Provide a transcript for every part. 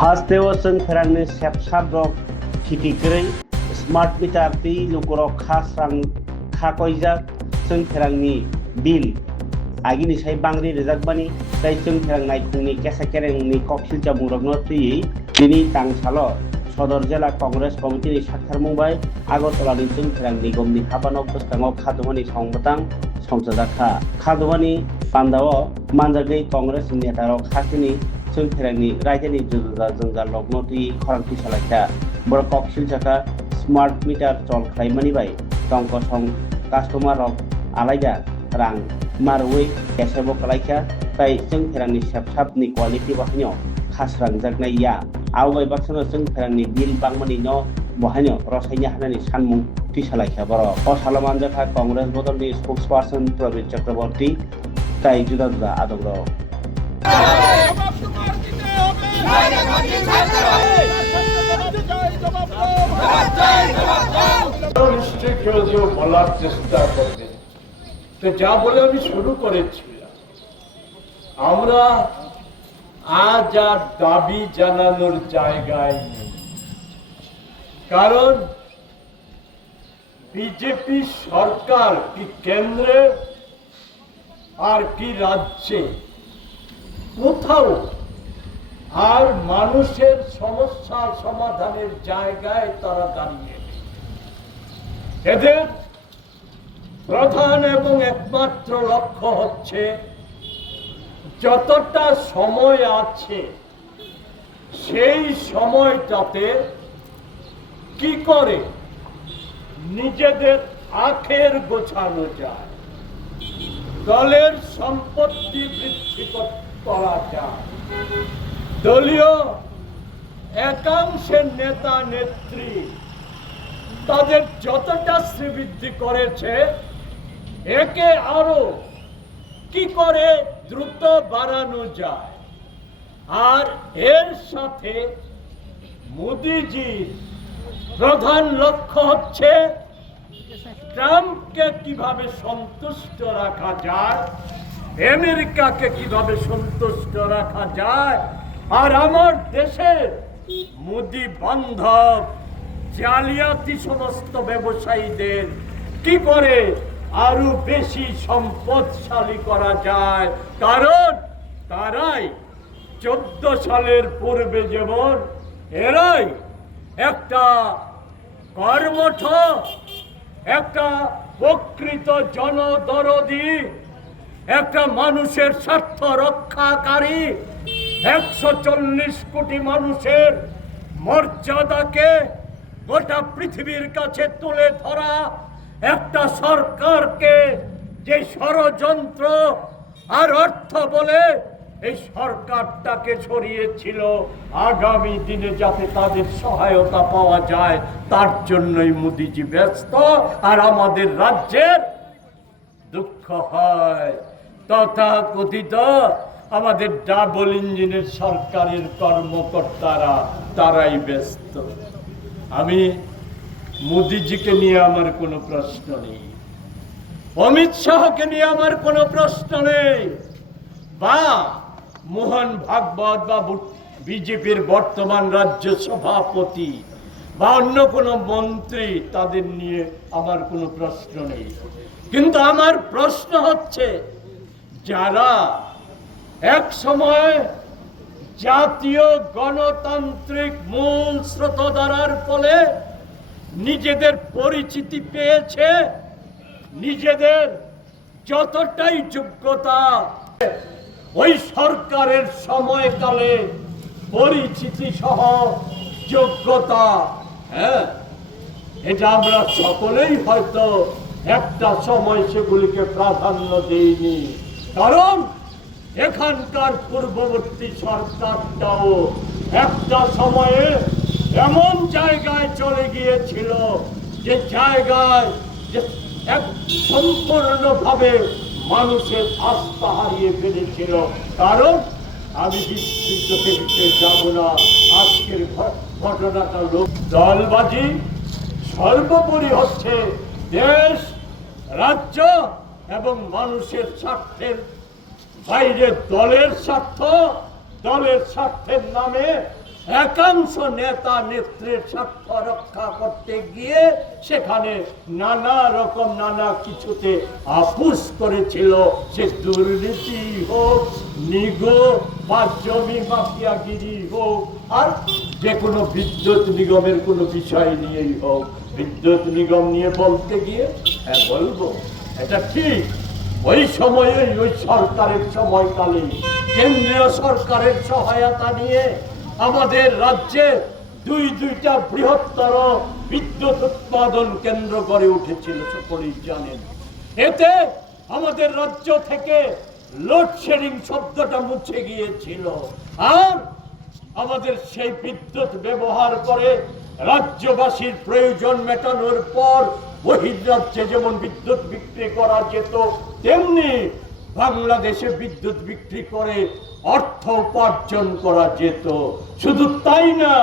Hasteo sung ferangni sepsap rok khitikrai smart meter ti lukurok khasrang khakoijak sung ferangni bill agini sai bangri rejakbani tai sung ferang naikungni kesa kerengni koksilcha bungrokno tui tini tangsalo Sodor Jela Congress Committee Sakharmungbai Agortolani sung ferang nigomni habanok bwskango khadumani songbatang songchajaka khadumani pandao manjagai Congress netarok khasini sung ferangni raijani jujuja jungjar lokno tui khorangti salakha bor koksilchaka smart meter chol khlaimani bai tongko song customer rok alaida rang marui kesebo kalaikha tai sung ferangni sepsapni quality bahanyo khasrangjaknai ya awai baksano sung ferangni bill bangmani no bahanyo rosainya hanani sanmung tisalakha boro o salamanjaka Congress bodolni spokesperson Praveen Chakraborty tai juda juda adogro নিশ্চয়ই কেউ বলার চেষ্টা করবে তো যা বলে আমি শুরু করেছিলাম আমরা আজ আর দাবি জানানোর জায়গায় নেই কারণ বিজেপি সরকার কি কেন্দ্রে আর কি রাজ্যে কোথাও আর মানুষের সমস্যা সমাধানের জায়গায় তারা দাঁড়িয়ে এদের প্রধান এবং একমাত্র লক্ষ্য হচ্ছে যতটা সময় আছে সেই সময়টাতে কি করে নিজেদের আখের গোছানো যায় দলের সম্পত্তি বৃদ্ধি করা যায় দলীয় একাংশের নেতা নেত্রী তাদের যতটা শ্রীবৃদ্ধি করেছে একে আরো কি করে দ্রুত বাড়ানো যায় আর এর সাথে মোদিজির প্রধান লক্ষ্য হচ্ছে ট্রাম্পকে কিভাবে সন্তুষ্ট রাখা যায় আমেরিকাকে কিভাবে সন্তুষ্ট রাখা যায় আর আমার দেশের মোদি বান্ধব জালিয়াতি সমস্ত ব্যবসায়ীদের কি করে আরো বেশি সম্পদশালী করা যায় কারণ তারাই 14 সালের পূর্বে যেমন এরাই একটা কর্মঠ একটা প্রকৃত জনদরদি একটা মানুষের স্বার্থ রক্ষাকারী 140 কোটি মানুষের মর্যাদাকে গোটা পৃথিবীর কাছে তুলে ধরা একটা সরকারকে যে ষড়যন্ত্র আর অর্থ বলে এই সরকারটাকে ছড়িয়েছিল আগামী দিনে যাতে তাদের সহায়তা পাওয়া যায় তার জন্যই মোদিজি ব্যস্ত আর আমাদের রাজ্যের দুঃখ হয় তথাকথিত আমাদের ডাবল ইঞ্জিনের সরকারের কর্মকর্তারা তারাই ব্যস্ত আমি মোদিজিকে নিয়ে আমার কোনো প্রশ্ন নেই অমিত শাহকে নিয়ে আমার কোনো প্রশ্ন নেই বা মোহন ভাগবত বা বিজেপির বর্তমান রাজ্য সভাপতি বা অন্য কোনো মন্ত্রী তাদের নিয়ে আমার কোনো প্রশ্ন নেই কিন্তু আমার প্রশ্ন হচ্ছে যারা এক সময় জাতীয় গণতান্ত্রিক মূল স্রোতধারার ফলে নিজেদের পরিচিতি পেয়েছে নিজেদের যতটাই যোগ্যতা ওই সরকারের সময়কালে পরিচিতি সহ যোগ্যতা এটা আমরা সকলেই হয়তো একটা সময় সেগুলিকে প্রাধান্য দেইনি কারণ এখানকার পূর্ববর্তী সরকারটাও একটা সময়ে এমন জায়গায় চলে গিয়েছিল যে জায়গায় সম্পূর্ণভাবে মানুষের আস্থা হারিয়ে ফেলেছিল কারণ আমি বিস্তৃত দেখতে যাব না আজকের ঘটনাটা লোক দলবাজি সর্বোপরি হচ্ছে দেশ রাজ্য এবং মানুষের স্বার্থের বাইরে দলের স্বার্থের নামে একাংশ নেতা নেত্রীর স্বার্থ রক্ষা করতে গিয়ে সেখানে নানা কিছুতে আপুস করেছিল। সে দুর্নীতি হোক, নিগম বা জমি মাফিয়াগিরি হোক, আর যে কোনো বিদ্যুৎ নিগমের কোনো বিষয় নিয়েই হোক। বিদ্যুৎ নিগম নিয়ে বলতে গিয়ে হ্যাঁ বলবো, এটা ঠিক। ওই সময়ে ওই সরকারের সময়কালে কেন্দ্রীয় সরকারের সহায়তা নিয়ে আমাদের রাজ্যে দুইটা বৃহত্তর বিদ্যুৎ উৎপাদন কেন্দ্র গড়ে উঠেছিল, সকলেই জানেন। এতে আমাদের রাজ্য থেকে লোডশেডিং শব্দটা মুছে গিয়েছিল। আর আমাদের সেই বিদ্যুৎ ব্যবহার করে রাজ্যবাসীর প্রয়োজন মেটানোর পর বহির্রাজ্যে যেমন বিদ্যুৎ বিক্রি করা যেত, তেমনি বাংলাদেশে বিদ্যুৎ বিক্রি করে অর্থ উপার্জন করা যেত। শুধু তাই না,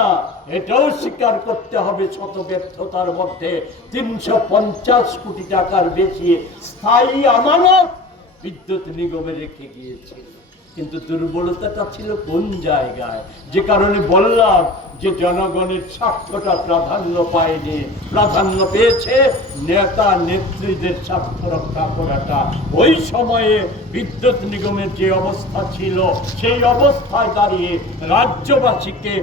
এটাও স্বীকার করতে হবে শত ব্যর্থতার মধ্যে 350 কোটি টাকার বেশি স্থায়ী আমানত বিদ্যুৎ নিগমে রেখে গিয়েছিল। কিন্তু দুর্বলতাটা ছিল কোন জায়গায়? যে কারণে বললাম যে জনগণের স্বার্থটা প্রাধান্য পায়নি, প্রাধান্য পেয়েছে নেতা নেত্রীদের স্বার্থ রক্ষা করাটা। ওই সময়ে বিদ্যুৎ নিগমের যে অবস্থা ছিল, সেই অবস্থায় দাঁড়িয়ে রাজ্যবাসীকে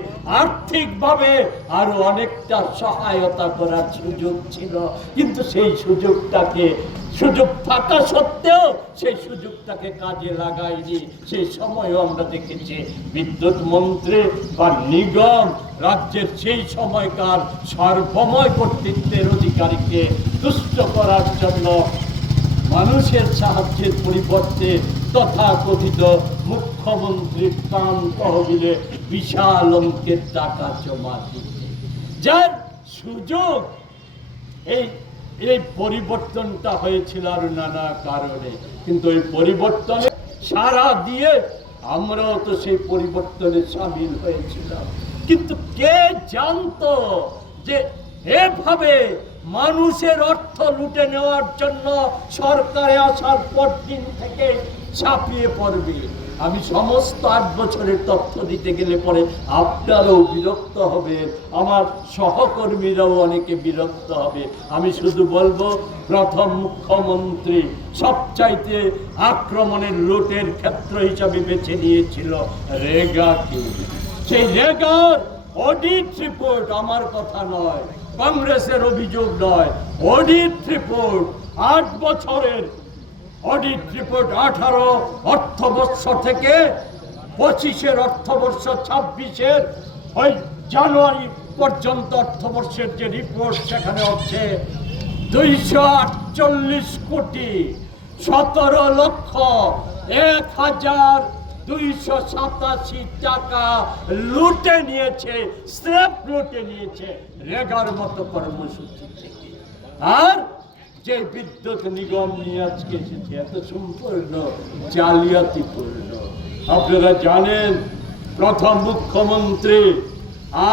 আর্থিকভাবে আরো অনেকটা সহায়তা করার সুযোগ ছিল। কিন্তু সেই সুযোগ থাকা সত্ত্বেও সেই সুযোগটাকে কাজে লাগায়নি। সেই সময়ও আমরা দেখেছি বিদ্যুৎ মন্ত্রী বা নিগম রাজ্যের সেই সময়কার সর্বময় কর্তৃত্বের অধিকারীকে তুষ্ট করার জন্য মানুষের সাহায্যের পরিবর্তে তথাকথিত মুখ্যমন্ত্রীর কাম তহবিলে বিশাল অঙ্কের টাকা জমা দিতে, যার সুযোগ এই পরিবর্তনটা হয়েছিল আর নানা কারণে। কিন্তু এই পরিবর্তনে সারা দিয়ে আমরাও তো সেই পরিবর্তনে সামিল হয়েছিলাম। কিন্তু কে জানতো যে এভাবে মানুষের অর্থ লুটে নেওয়ার জন্য সরকারে আসার পর দিন থেকে ছাপিয়ে পড়বে। আমি সমস্ত 8 বছরের তথ্য দিতে গেলে পরে আপনারাও বিরক্ত হবেন, আমার সহকর্মীরাও অনেকে বিরক্ত হবে। আমি শুধু বলবো, প্রথম মুখ্যমন্ত্রী সবচাইতে আক্রমণের লুটের ক্ষেত্র হিসাবে বেছে নিয়েছিল রেগাকে। সেই রেগার অডিট রিপোর্ট আমার কথা নয়, কংগ্রেসের অভিযোগ নয়, অডিট রিপোর্ট 8 বছরের অডিট রিপোর্ট 18 অর্থবর্ষ থেকে 25-এর অর্থবর্ষ 26-এর ওই জানুয়ারি পর্যন্ত অর্থবর্ষের যে রিপোর্ট, সেখানে হচ্ছে 248 কোটি 17,01,287 টাকা লুটে নিয়েছে, স্রেফ লুটে নিয়েছে রেগার মতো কর্মসূচি থেকে। আর যে বিদ্যুৎ নিগম নিয়ে আজকে এসেছে এত সম্পূর্ণ জালিয়াতিপূর্ণ। আপনারা জানেন, প্রথম মুখ্যমন্ত্রী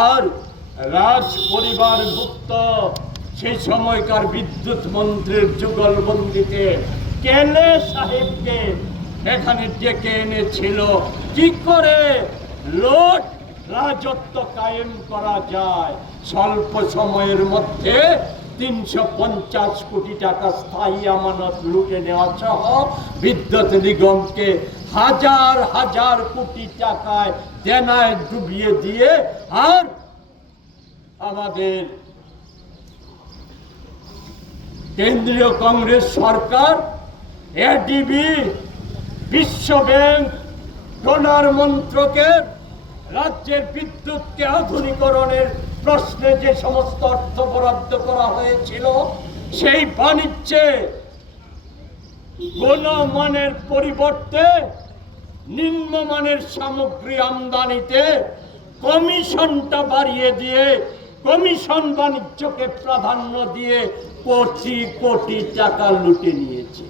আর রাজ পরিবারভুক্ত সেই সময়কার বিদ্যুৎ মন্ত্রীর যুগলবন্দিতে কেলে সাহেবকে এখানে ডেকে এনেছিল কি করে লোড রাজত্ব কায়েম করা যায়। স্বল্প সময়ের মধ্যে 350 কোটি টাকা স্থায়ী আমানত লুটে নেওয়া সহ বিদ্যুৎ নিগমকে হাজার হাজার কোটি টাকায় দেনায় ডুবিয়ে দিয়ে, আর আমাদের কেন্দ্রীয় কংগ্রেস সরকার, এডিবি, বিশ্ব ব্যাংক, ডোনার মন্ত্রকের রাজ্যের বিদ্যুৎকে আধুনিকরণের প্রশ্নে যে সমস্ত অর্থ বরাদ্দ করা হয়েছিল, সেই বাণিজ্যে গুণমানের পরিবর্তে নিম্নমানের সামগ্রী আমদানিতে কমিশনটা বাড়িয়ে দিয়ে কমিশন বাণিজ্যকে প্রাধান্য দিয়ে কোটি কোটি টাকা লুটে নিয়েছে।